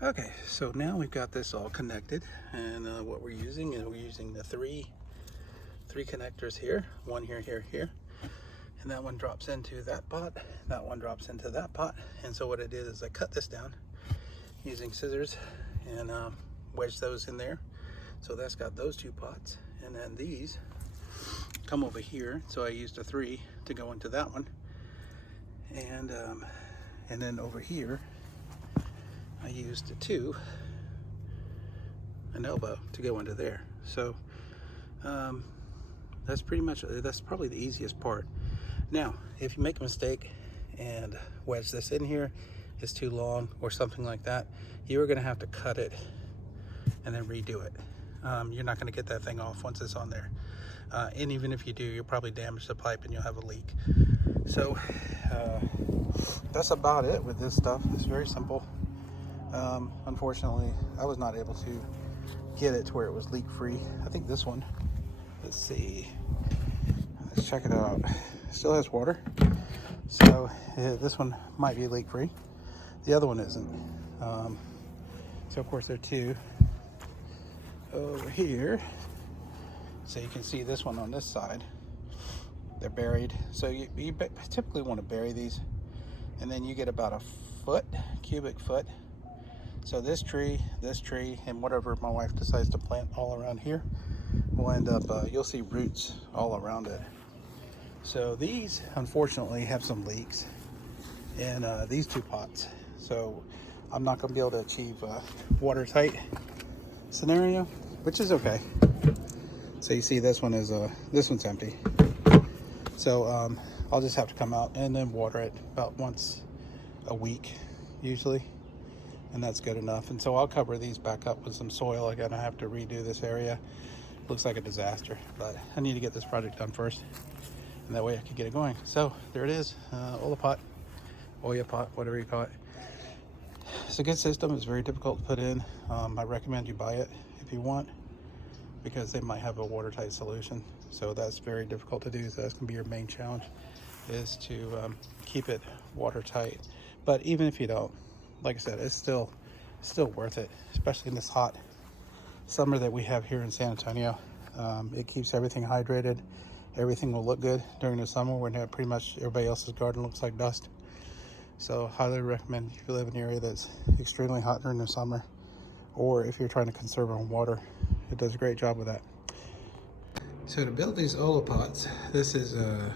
Okay, so now we've got this all connected, and what we're using is we're using the three connectors here, one here, here, here, and that one drops into that pot, that one drops into that pot. And so what I did is I cut this down using scissors and wedge those in there. So that's got those two pots, and then these come over here. So I used a 3 to go into that one, and then over here I used a 2, an elbow, to go into there. So that's probably the easiest part. Now, if you make a mistake and wedge this in here, it's too long or something like that, you are going to have to cut it and then redo it. You're not going to get that thing off once it's on there. And even if you do, you'll probably damage the pipe and you'll have a leak. So that's about it with this stuff. It's very simple. Unfortunately, I was not able to get it to where it was leak free. I think this one, let's see, let's check it out. It still has water. So this one might be leak free. The other one isn't. So of course there are two over here. So you can see this one on this side. They're buried. So you typically want to bury these, and then you get about a cubic foot. So this tree, and whatever my wife decides to plant all around here will end up, you'll see roots all around it. So these, unfortunately, have some leaks in these two pots. So I'm not going to be able to achieve a watertight scenario, which is okay. So you see this one's empty. So I'll just have to come out and then water it about once a week, usually. And that's good enough. And so I'll cover these back up with some soil. I'm gonna have to redo this area. Looks like a disaster, but I need to get this project done first, and that way I can get it going. So there it is, Olla pot, whatever you call it. It's a good system. It's very difficult to put in. I recommend you buy it if you want, because they might have a watertight solution. So that's very difficult to do. So that's gonna be your main challenge, is to keep it watertight. But even if you don't, like I said, it's still worth it, especially in this hot summer that we have here in San Antonio. It keeps everything hydrated. Everything will look good during the summer when pretty much everybody else's garden looks like dust. So highly recommend if you live in an area that's extremely hot during the summer, or if you're trying to conserve on water. It does a great job with that. So to build these Olla pots, this is a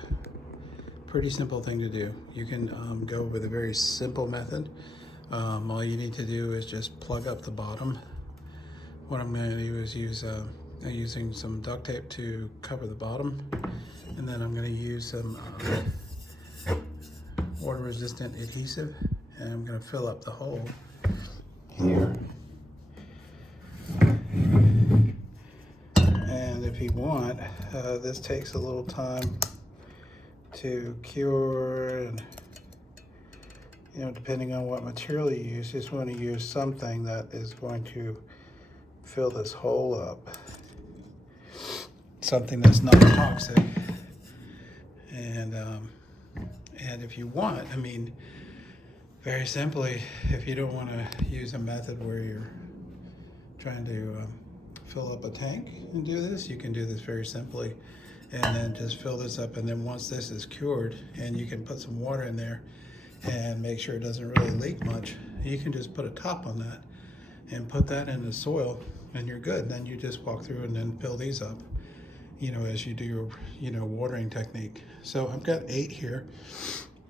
pretty simple thing to do. You can go with a very simple method. All you need to do is just plug up the bottom. What I'm going to do is use using some duct tape to cover the bottom, and then I'm going to use some water-resistant adhesive, and I'm going to fill up the hole here. And if you want, this takes a little time to cure, and depending on what material you use, you just want to use something that is going to fill this hole up. Something that's not toxic. And if you want, I mean, very simply, if you don't want to use a method where you're trying to fill up a tank and do this, you can do this very simply, and then just fill this up. And then once this is cured, and you can put some water in there and make sure it doesn't really leak much, you can just put a top on that and put that in the soil, and you're good. Then you just walk through and then fill these up, as you do your watering technique. So I've got 8 here.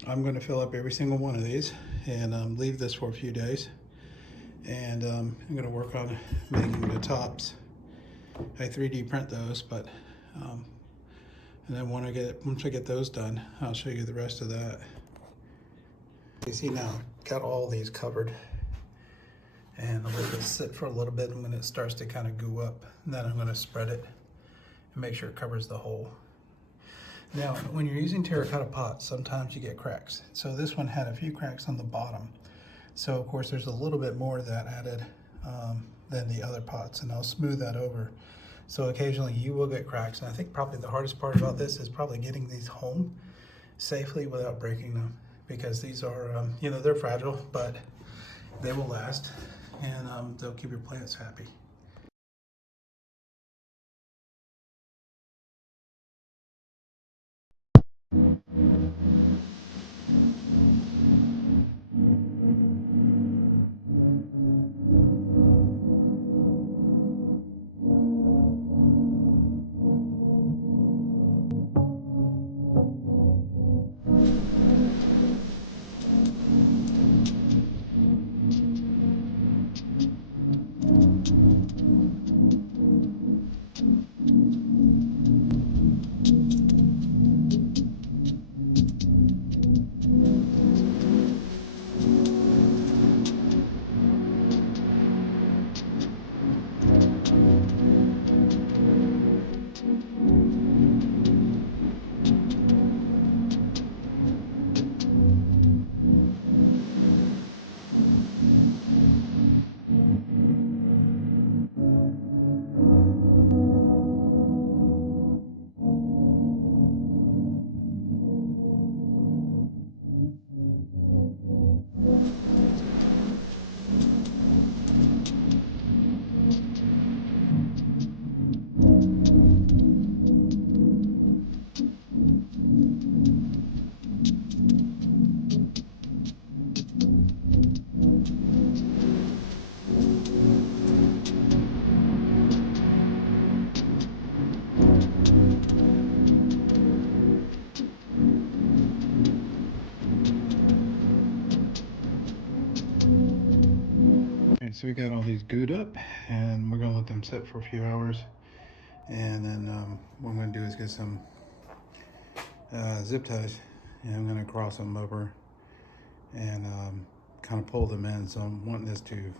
I'm going to fill up every single one of these and leave this for a few days, and I'm going to work on making the tops. I 3D print those, but and then once I get those done, I'll show you the rest of that. You see now, got all these covered, and I'll let it sit for a little bit, and when it starts to kind of goo up, then I'm going to spread it and make sure it covers the hole. Now, when you're using terracotta pots, sometimes you get cracks. So this one had a few cracks on the bottom. So of course there's a little bit more of that added than the other pots, and I'll smooth that over. So occasionally you will get cracks, and I think probably the hardest part about this is probably getting these home safely without breaking them, because these are, they're fragile, but they will last. and they'll keep your plants happy. Alright, so we got all these gooed up, and we're gonna let them sit for a few hours, and then what I'm gonna do is get some zip ties, and I'm gonna cross them over and kind of pull them in. So I'm wanting this to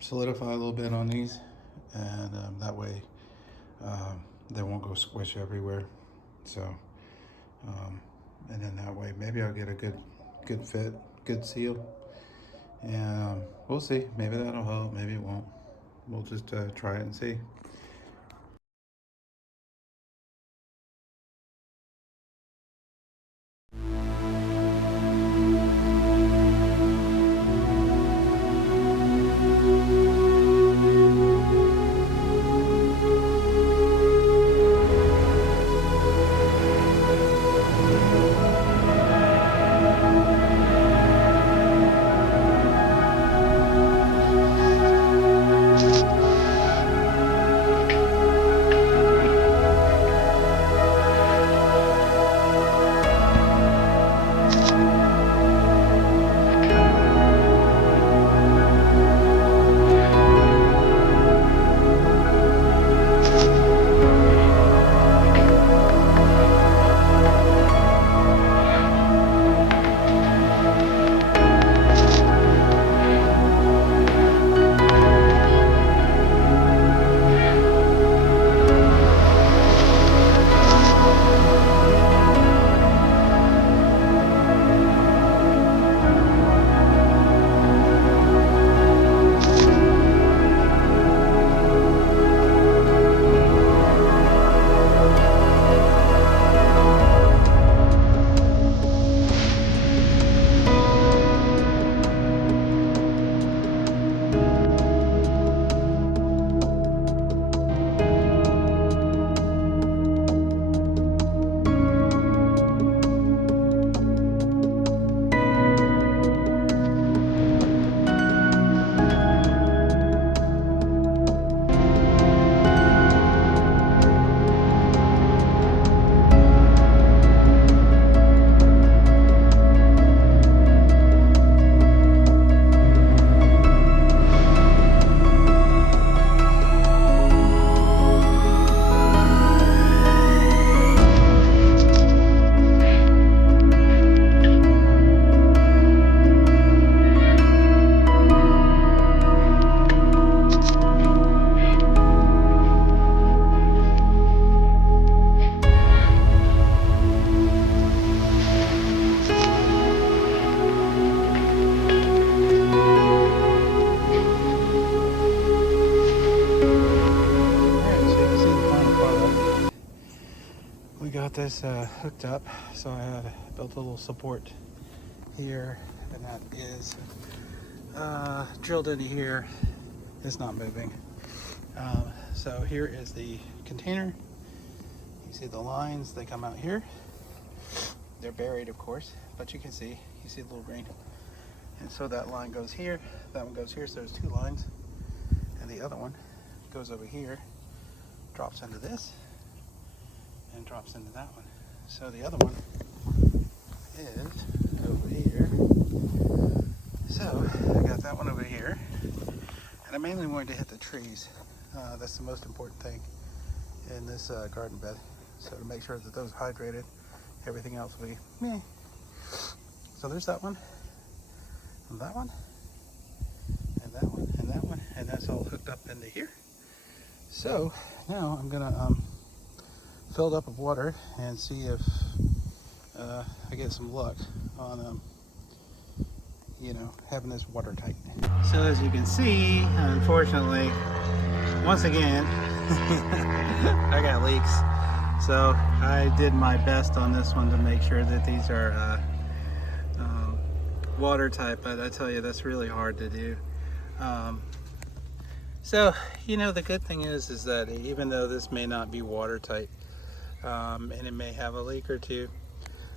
solidify a little bit on these, and that way they won't go squish everywhere. So and then that way maybe I'll get a good fit, good seal, and we'll see. Maybe that'll help, maybe it won't. We'll just try it and see. Got this hooked up, so I had built a little support here, and that is drilled into here. It's not moving. So here is the container. You see the lines, they come out here. They're buried, of course, but you can see the little green. And so that line goes here, that one goes here, so there's two lines. And the other one goes over here, drops into this, and drops into that one. So the other one is over here. So I got that one over here. And I mainly wanted to hit the trees. That's the most important thing in this garden bed. So to make sure that those are hydrated, everything else will be meh. So there's that one, and that one, and that one, and that one, and that's all hooked up into here. So now I'm gonna fill it up with water and see if I get some luck on having this watertight. So as you can see, unfortunately, once again, I got leaks. So I did my best on this one to make sure that these are watertight, but I tell you, that's really hard to do. So the good thing is that even though this may not be watertight, and it may have a leak or two,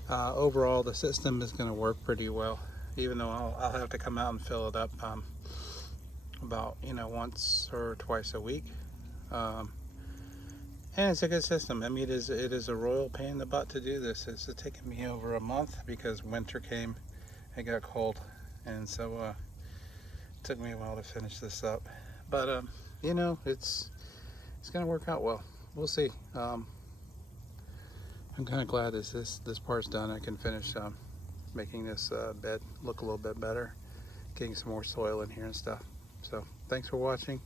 overall the system is going to work pretty well, even though I'll have to come out and fill it up about once or twice a week. And it's a good system. I mean, it is a royal pain in the butt to do this. It's taken me over a month because winter came, it got cold, and so it took me a while to finish this up. But it's gonna work out well. We'll see. I'm kind of glad this part's done. I can finish making this bed look a little bit better, getting some more soil in here and stuff. So thanks for watching.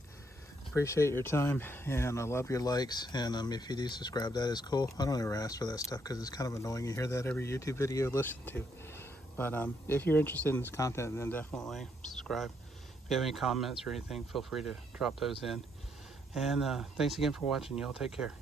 Appreciate your time, and I love your likes, and if you do subscribe, that is cool. I don't ever ask for that stuff because it's kind of annoying. You hear that every YouTube video you listen to. But if you're interested in this content, then definitely subscribe. If you have any comments or anything, feel free to drop those in. And thanks again for watching. Y'all take care.